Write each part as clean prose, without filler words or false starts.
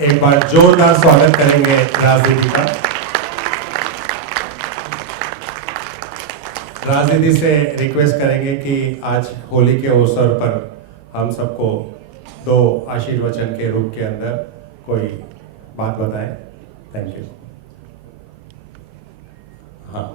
एक बार जोरदार स्वागत करेंगे राजदीदी का। राजदीदी से रिक्वेस्ट करेंगे कि आज होली के अवसर पर हम सबको दो आशीर्वचन के रूप के अंदर कोई बात बताएं। Thank you. हाँ,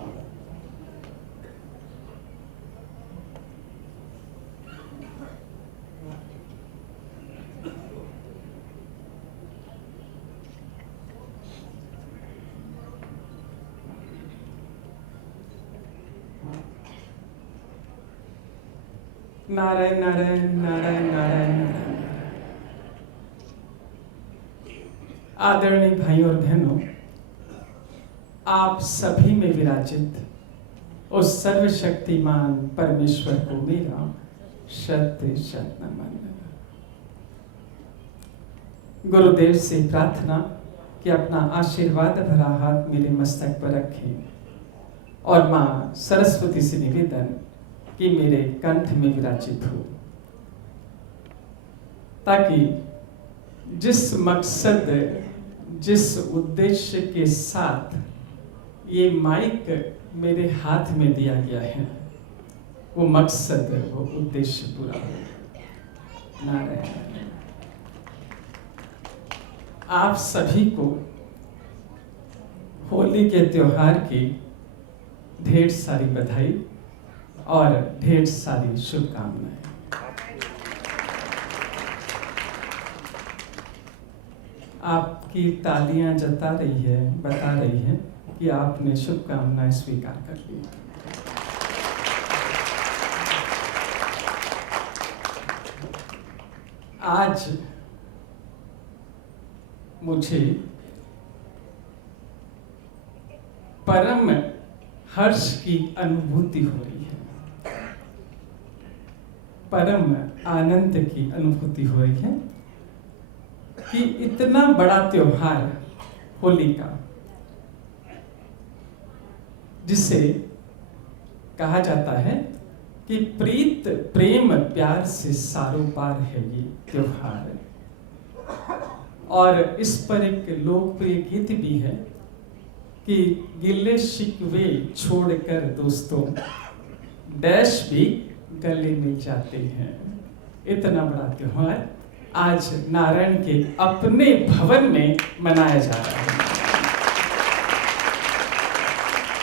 नारायण नारायण नारायण नारायण नारायण। आदरणीय भाइयों और बहनों, आप सभी में विराजित उस सर्वशक्तिमान परमेश्वर को मेरा शत शत नमन। गुरुदेव से प्रार्थना कि अपना आशीर्वाद भरा हाथ मेरे मस्तक पर रखें और माँ सरस्वती से निवेदन कि मेरे कंठ में विराजित हो, ताकि जिस मकसद जिस उद्देश्य के साथ ये माइक मेरे हाथ में दिया गया है वो मकसद वो उद्देश्य पूरा हो। नारायण। आप सभी को होली के त्योहार की ढेर सारी बधाई और ढेर सारी शुभकामनाएं। आपकी तालियां जता रही है, बता रही है कि आपने शुभकामनाएं स्वीकार कर ली। आज मुझे परम हर्ष की अनुभूति हो रही है, परम आनंद की अनुभूति हो रही है कि इतना बड़ा त्योहार होली का, जिसे कहा जाता है कि प्रीत प्रेम प्यार से सारोपार है ये त्योहार। और इस पर एक लोकप्रिय गीत भी है कि गिले शिकवे छोड़कर दोस्तों डैश भी गले मिल जाते हैं। इतना बड़ा त्योहार आज नारायण के अपने भवन में मनाया जा रहा है।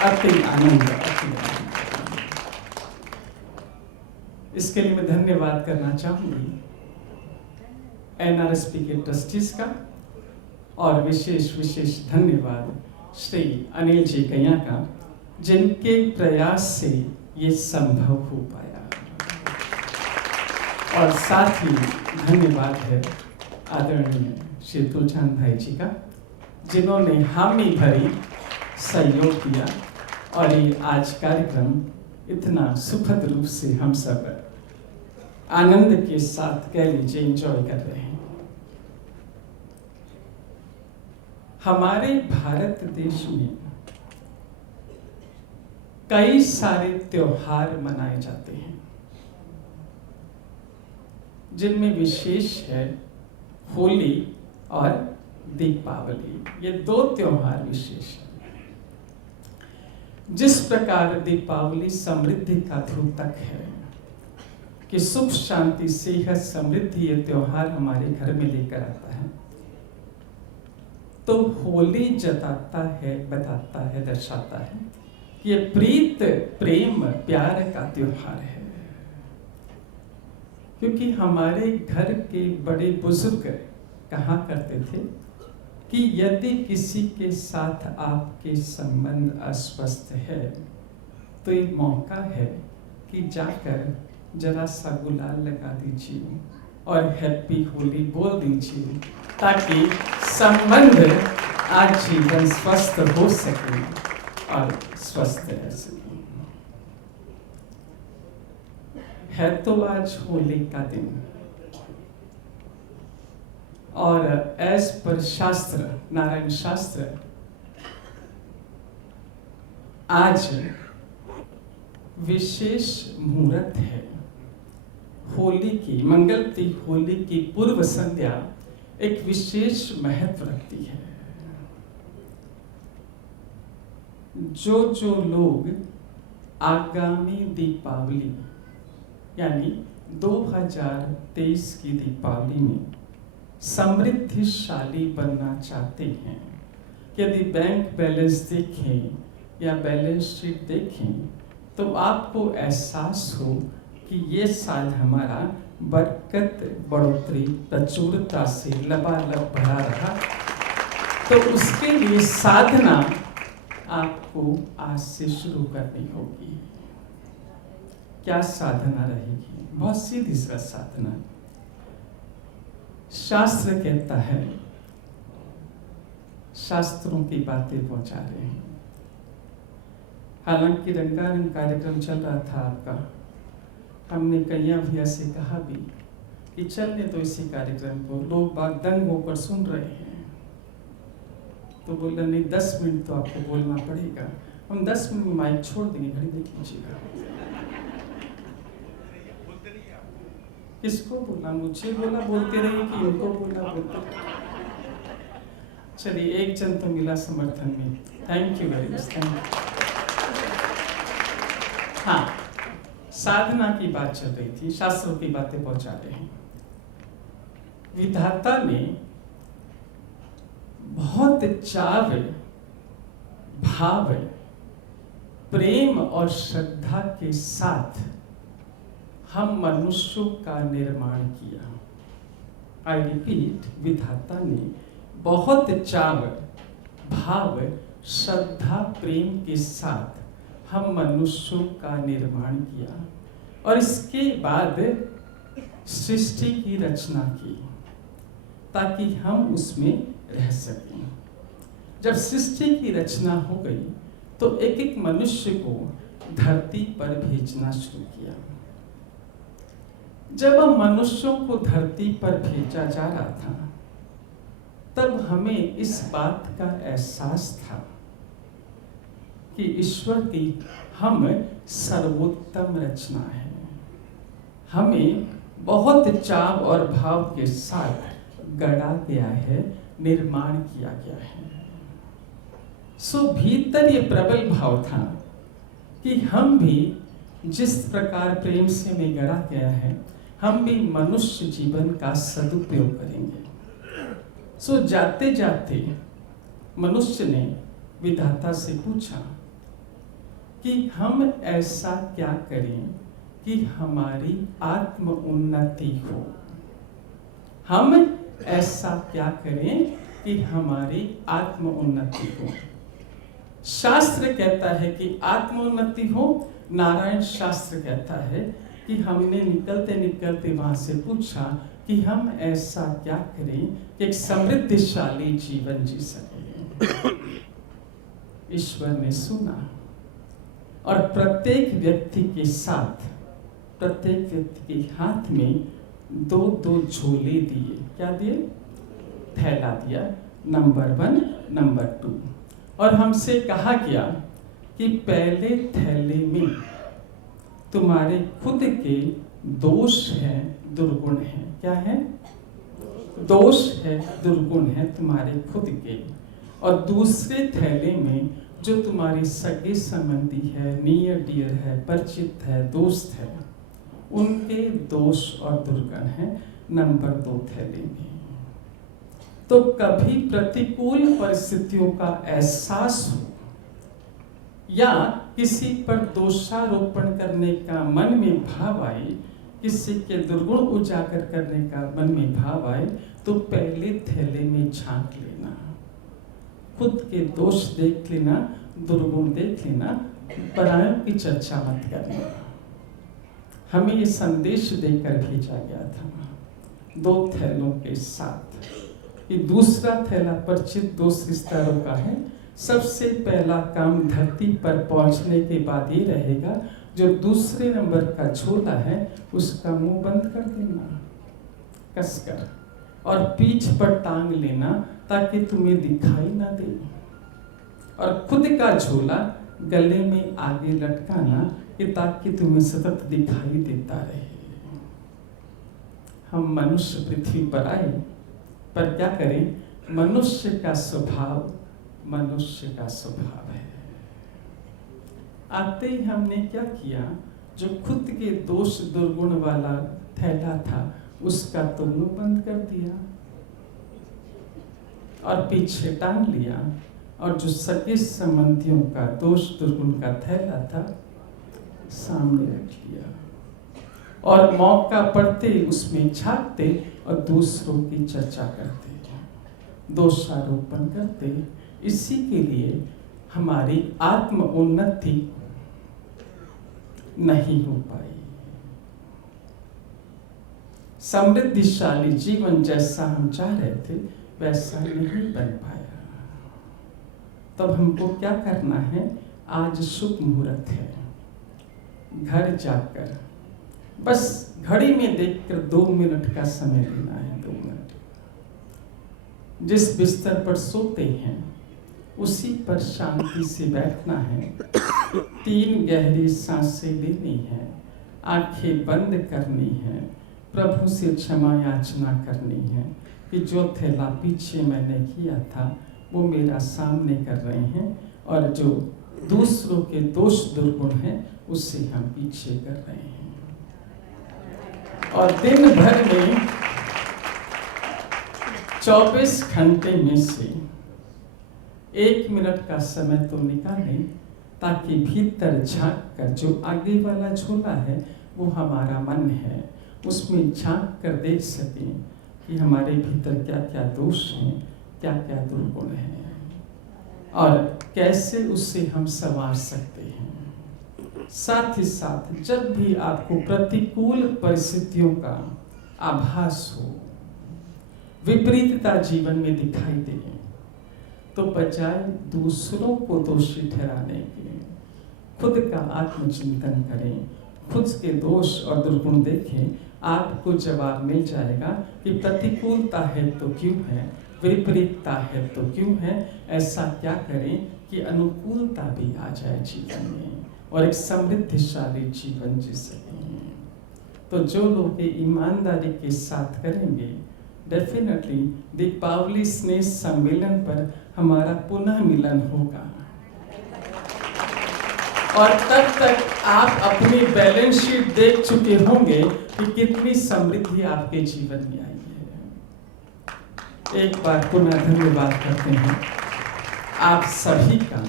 अति आनंद, अति आनंद। इसके लिए मैं धन्यवाद करना चाहूंगी एनआरएसपी के ट्रस्टीज का, और विशेष धन्यवाद श्री अनिल जी कैया का, जिनके प्रयास से ये संभव हो पाया। और साथ ही धन्यवाद है आदरणीय श्री तुलचंद भाई जी का, जिन्होंने हामी भरी सहयोग किया और ये आज कार्यक्रम इतना सुखद रूप से हम सब आनंद के साथ कह लीजिए एंजॉय कर रहे हैं। हमारे भारत देश में कई सारे त्योहार मनाए जाते हैं, जिनमें विशेष है होली और दीपावली। ये दो त्योहार विशेष हैं। जिस प्रकार दीपावली समृद्धि का द्योतक है कि सुख शांति सेहत समृद्धि ये त्योहार हमारे घर में लेकर आता है, तो होली जताता है, बताता है, दर्शाता है कि ये प्रीत प्रेम प्यार का त्योहार है। क्योंकि हमारे घर के बड़े बुजुर्ग कहा करते थे कि यदि किसी के साथ आपके संबंध अस्वस्थ है तो ये मौका है कि जाकर जरा सा गुलाल लगा दीजिए और हैप्पी होली बोल दीजिए, ताकि संबंध आजीवन स्वस्थ हो सके और स्वस्थ रह सके। है तो आज होली का दिन, और एज पर शास्त्र, नारायण शास्त्र, आज विशेष मुहूर्त है। होली की मंगलती होली की पूर्व संध्या एक विशेष महत्व रखती है। जो लोग आगामी दीपावली यानी 2023 की दीपावली में समृद्धिशाली बनना चाहते हैं, यदि बैंक बैलेंस देखें या बैलेंस शीट देखें तो आपको एहसास हो कि ये साल हमारा बरकत, बढ़ोतरी, प्रचुरता से लबालब भरा रहा। तो उसके लिए साधना आपको आज से शुरू करनी होगी। क्या साधना रहेगी? बहुत सीधी सी साधना। शास्त्र कहता है, शास्त्रों की बातें पहुंचा रहे हैं। हालांकि रंगारंग कार्यक्रम चल रहा था आपका, हमने कन्या भैया से कहा भी कि चलने तो इसी कार्यक्रम को, लोग बाग दंग होकर सुन रहे हैं। तो बोला नहीं, 10 मिनट तो आपको बोलना पड़ेगा। हम 10 मिनट में माइक छोड़ देंगे, घड़ी देख लीजिएगा। किसको बोला? मुझे बोला बोलते रहिए कि इनको बोला बोलते रहिए? चलिए, एक जन तो मिला समर्थन में। Thank you very much, thank you. हाँ, साधना की बात चल रही थी, शास्त्रों की बातें पहुंचा रहे हैं। विधाता ने बहुत चाव, भाव, प्रेम और श्रद्धा के साथ हम मनुष्यों का निर्माण किया। आई रिपीट, विधाता ने बहुत चाव, भाव, श्रद्धा, प्रेम के साथ हम मनुष्यों का निर्माण किया और इसके बाद सृष्टि की रचना की ताकि हम उसमें रह सकें। जब सृष्टि की रचना हो गई तो एक एक मनुष्य को धरती पर भेजना शुरू किया। जब हम मनुष्यों को धरती पर भेजा जा रहा था तब हमें इस बात का एहसास था कि ईश्वर की हम सर्वोत्तम रचना है। हमें बहुत चाव और भाव के साथ गढ़ा गया है, निर्माण किया गया है। सो भीतर ये प्रबल भाव था कि हम भी जिस प्रकार प्रेम से हमें गढ़ा गया है, हम भी मनुष्य जीवन का सदुपयोग करेंगे। सो जाते जाते मनुष्य ने विधाता से पूछा कि हम ऐसा क्या करें कि हमारी आत्म उन्नति हो। हम ऐसा क्या करें कि हमारी आत्म उन्नति हो। शास्त्र कहता है कि आत्म उन्नति हो, नारायण शास्त्र कहता है कि हमने निकलते निकलते वहां से पूछा कि हम ऐसा क्या करें कि एक समृद्धिशाली जीवन जी सके। ईश्वर ने सुना और प्रत्येक व्यक्ति के साथ, प्रत्येक व्यक्ति के हाथ में 2-2 झोले दिए। क्या दिए? थैला दिया, नंबर 1, नंबर 2। और हमसे कहा गया कि पहले थैले में तुम्हारे खुद के दोष है, दुर्गुण है। क्या है? दोष है, दुर्गुण है तुम्हारे खुद के। और दूसरे थैले में जो तुम्हारी सगे संबंधी है, नियर डियर है, परिचित है, दोस्त है, उनके दोष और दुर्गुण है नंबर 2 थैले में। तो कभी प्रतिकूल परिस्थितियों का एहसास हो या किसी पर दोषारोपण करने का मन में भाव आए, किसी के दुर्गुण उजागर करने का मन में भाव आए, तो पहले थैले में झांक लेना, खुद के दोष देख लेना, दुर्गुण देख लेना, परायों की चर्चा मत करना। हमें ये संदेश देकर भेजा गया था 2 थैलों के साथ कि दूसरा थैला परिचित दोस्त रिश्तेदारों का है। सबसे पहला काम धरती पर पहुंचने के बाद ये रहेगा, जो दूसरे नंबर का झोला है उसका मुंह बंद कर देना कसकर और पीठ पर टांग लेना ताकि तुम्हें दिखाई ना दे, और खुद का झोला गले में आगे लटकाना कि ताकि तुम्हें सतत दिखाई देता रहे। हम मनुष्य पृथ्वी पर आए पर क्या करें, मनुष्य का स्वभाव है। आते ही हमने क्या किया, जो खुद के दोष दुर्गुण वाला थैला था उसका तो मुंह बंद कर दिया और पीछे टांग लिया, और जो सगे संबंधियों का दोष दुर्गुण का थैला था सामने रख लिया, और मौका पड़ते उसमें झांकते और दूसरों की चर्चा करते, दोषारोपण करते। इसी के लिए हमारी आत्म उन्नति नहीं हो पाई। समृद्धिशाली जीवन जैसा हम चाह रहे थे वैसा नहीं बन पाया। तब हमको क्या करना है, आज शुभ मुहूर्त है, घर जाकर बस घड़ी में देखकर 2 मिनट का समय लेना है। 2 मिनट जिस बिस्तर पर सोते हैं उसी पर शांति से बैठना है, 3 गहरी सांसें लेनी है, आंखें बंद करनी है, प्रभु से क्षमा याचना करनी है कि जो थैला पीछे मैंने किया था वो मेरा सामने कर रहे हैं, और जो दूसरों के दोष दुर्गुण हैं उससे हम पीछे कर रहे हैं। और दिन भर में 24 घंटे में से 1 मिनट का समय तो निकालें, ताकि भीतर झांक कर जो आगे वाला झोला है वो हमारा मन है, उसमें झांक कर देख सकें कि हमारे भीतर क्या क्या दोष हैं, क्या क्या दुर्गुण हैं, और कैसे उससे हम संवार सकते हैं। साथ ही साथ जब भी आपको प्रतिकूल परिस्थितियों का आभास हो, विपरीतता जीवन में दिखाई दे, तो बजाय दूसरों को दोषी ठहराने के खुद का आत्मचिंतन करें, खुद के दोष और दुर्गुण देखें। आपको जवाब मिल जाएगा कि प्रतिकूलता है तो क्यों है, विपरीतता है तो क्यों है। ऐसा क्या करें कि अनुकूलता भी आ जाए जीवन में और एक समृद्धिशाली जीवन जी सकें। तो जो लोग ईमानदारी के साथ करेंगे, डेफिनेटली दीपावली स्नेह सम्मेलन पर हमारा पुनः मिलन होगा, और तब तक आप अपनी बैलेंस शीट देख चुके होंगे कि कितनी समृद्धि आपके जीवन में आई है। एक बार पुनः धन्यवाद करते हैं आप सभी का,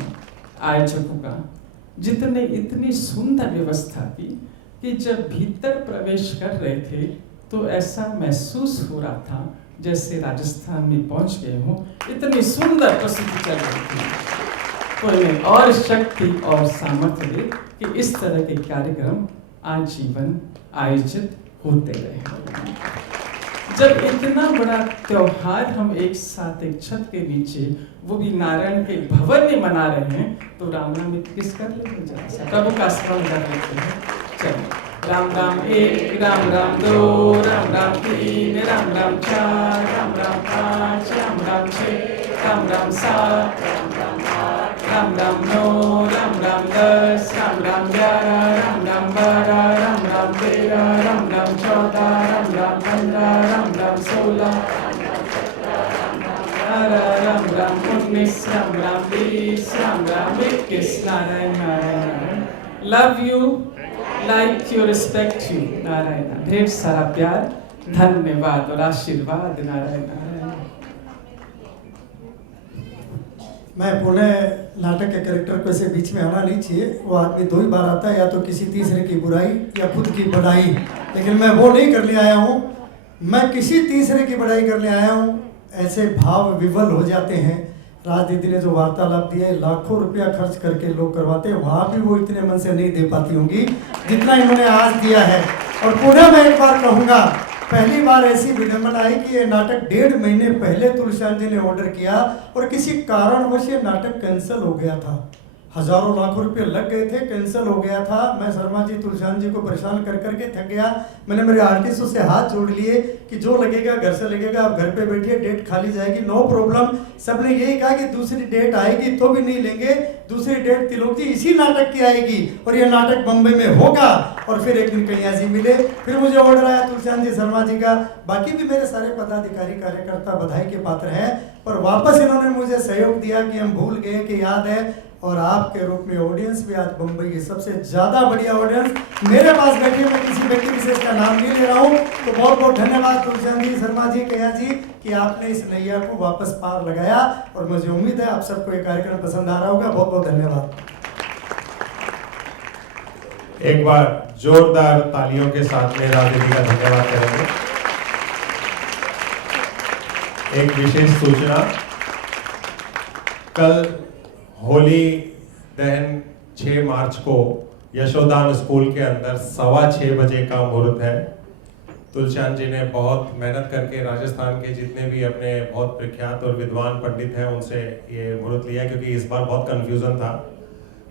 आयोजकों का, जितने इतनी सुंदर व्यवस्था की कि जब भीतर प्रवेश कर रहे थे तो ऐसा महसूस हो रहा था जैसे राजस्थान में पहुंच गए हों। इतनी सुंदर प्रस्तुति चल रही थी। कोई और शक्ति और सामर्थ्य दे कि इस तरह के कार्यक्रम आजीवन आयोजित होते रहे। जब इतना बड़ा त्योहार हम एक साथ एक छत के नीचे, वो भी नारायण के भवन में मना रहे हैं, तो राम नाम किस कर लेते, जरा सा प्रभु का स्मरण कर लेते हैं। चलिए, Ram Ram 1, Ram Ram 2, Ram Ram 3, Ram Ram 4, Ram Ram 5, Ram Ram 6, Ram Ram 7, Ram Ram 8, Ram Ram 9, Ram Ram 10, Ram Ram 11, Ram Ram 12, Ram Ram 13, Ram Ram 14, Ram Ram 15, Ram Ram 16, Ram Ram 19, Ram Ram 20, Ram Ram 21। Narayan Narayan Narayan. Love you, like you, respect you. Narayan. ढेर सारा प्यार, धन्यवाद और आशीर्वाद। नारायण नारायण। मैं पुनः नाटक के कैरेक्टर को ऐसे बीच में आना नहीं चाहिए। वो आदमी 2 ही बार आता है, या तो किसी तीसरे की बुराई या खुद की बढ़ाई, लेकिन मैं वो नहीं करने आया हूँ। मैं किसी तीसरे की बढ़ाई करने आया हूँ। ऐसे भाव विवल हो जाते हैं। राजनीति ने जो वार्तालाप दिया है, लाखों रुपया खर्च करके लोग करवाते हैं, वहाँ भी वो इतने मन से नहीं दे पाती होंगी जितना इन्होंने आज दिया है। और पुनः मैं एक बार कहूँगा, पहली बार ऐसी विडंबना आई कि ये नाटक 1.5 महीने पहले तुलसीदास जी ने ऑर्डर किया और किसी कारणवश ये नाटक कैंसिल हो गया था। हजारों लाखों रुपए लग गए थे, कैंसिल हो गया था। मैं शर्मा जी तुलसियान जी को परेशान कर करके थक गया। मैंने मेरे आर्टिस्टों से हाथ जोड़ लिए कि जो लगेगा घर से लगेगा, आप घर पे बैठिए, डेट खाली जाएगी, नो प्रॉब्लम। सबने यही कहा कि दूसरी डेट आएगी तो भी नहीं लेंगे, दूसरी डेट त्रिलोक जी इसी नाटक की आएगी और ये नाटक बम्बई में होगा। और फिर एक दिन कहीं ऐसे मिले, फिर मुझे ऑर्डर आया तुलसियान जी शर्मा जी का। बाकी भी मेरे सारे पदाधिकारी कार्यकर्ता बधाई के पात्र हैं, पर वापस इन्होंने मुझे सहयोग दिया कि हम भूल गए कि याद है। और आपके रूप में ऑडियंस भी आज बम्बई की सबसे ज़्यादा बढ़िया ऑडियंस मेरे पास बैठी, मैं किसी व्यक्ति विशेष का नाम नहीं ले रहा हूँ। तो बहुत बहुत धन्यवाद तुलसियान जी, शर्मा जी, कया जी कि आपने इस नैया को वापस पार लगाया। और मुझे उम्मीद है आप सबको ये कार्यक्रम पसंद आ रहा होगा। बहुत बहुत धन्यवाद। एक बार जोरदार तालियों के साथ में राजनीति का धन्यवाद करेंगे। एक विशेष सूचना, कल होली दहन 6 मार्च को यशोदान स्कूल के अंदर 6:15 बजे का मुहूर्त है। तुलसियान जी ने बहुत मेहनत करके राजस्थान के जितने भी अपने बहुत प्रख्यात और विद्वान पंडित हैं उनसे ये मुहूर्त लिया, क्योंकि इस बार बहुत कन्फ्यूज़न था,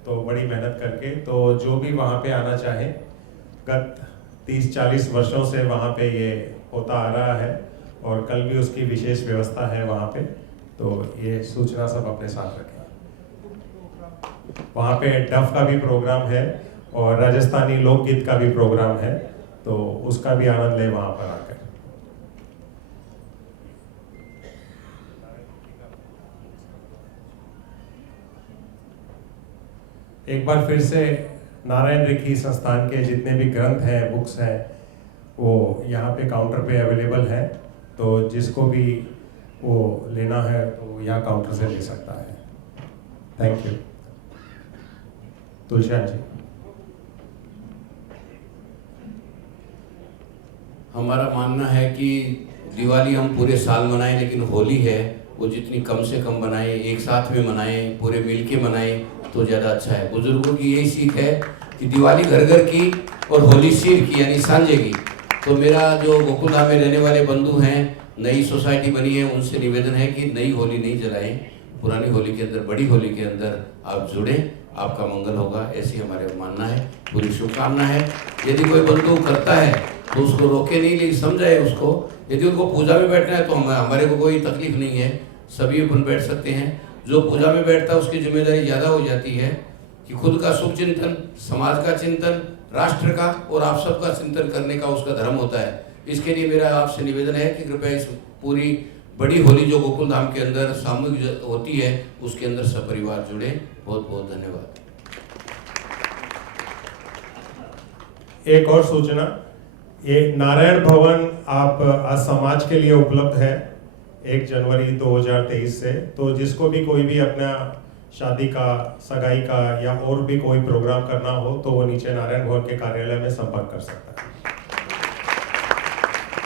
तो बड़ी मेहनत करके। तो जो भी वहाँ पे आना चाहे, गत 30-40 वर्षों से वहाँ पे ये होता आ रहा है और कल भी उसकी विशेष व्यवस्था है वहाँ पे, तो ये सूचना सब अपने साथ रखें। वहाँ पे डफ का भी प्रोग्राम है और राजस्थानी लोकगीत का भी प्रोग्राम है, तो उसका भी आनंद ले वहाँ पर आकर। एक बार फिर से नारायण रेखी संस्थान के जितने भी ग्रंथ हैं, बुक्स हैं, वो यहाँ पे काउंटर पे अवेलेबल है, तो जिसको भी वो लेना है तो यहाँ काउंटर से ले सकता है। Thank you. तुलसियान जी। हमारा मानना है कि दिवाली हम पूरे साल मनाएं, लेकिन होली है वो जितनी कम से कम बनाएं, एक साथ में मनाएं, पूरे मिल के मनाएं तो ज़्यादा अच्छा है। बुजुर्गों की यही सीख है कि दिवाली घर घर की और होली सिर की, यानी सांझे की। तो मेरा जो गोकुलधाम में रहने वाले बंधु हैं, नई सोसाइटी बनी है, उनसे निवेदन है कि नई होली नहीं जलाएं, पुरानी होली के अंदर, बड़ी होली के अंदर आप जुड़ें, आपका मंगल होगा, ऐसी हमारे मानना है। पूरी शुभकामना है। यदि कोई बंधु करता है तो उसको रोके नहीं, लेकिन समझाए उसको। यदि उनको पूजा में बैठना है तो हमारे को कोई तकलीफ नहीं है, सभी अपन बैठ सकते हैं। जो पूजा में बैठता है उसकी जिम्मेदारी ज़्यादा हो जाती है कि खुद का शुभ चिंतन, समाज का चिंतन, राष्ट्र का और आप सबका चिंतन करने का उसका धर्म होता है। इसके लिए मेरा आपसे निवेदन है कि कृपया इस पूरी बड़ी होली जो गोकुलधाम के अंदर सामूहिक होती है उसके अंदर सपरिवार जुड़े। बहुत बहुत धन्यवाद। एक और सूचना, ये नारायण भवन आप आज समाज के लिए उपलब्ध है 1 जनवरी 2023 से। तो जिसको भी कोई भी अपना शादी का, सगाई का या और भी कोई प्रोग्राम करना हो तो वो नीचे नारायण भवन के कार्यालय में संपर्क कर सकता है।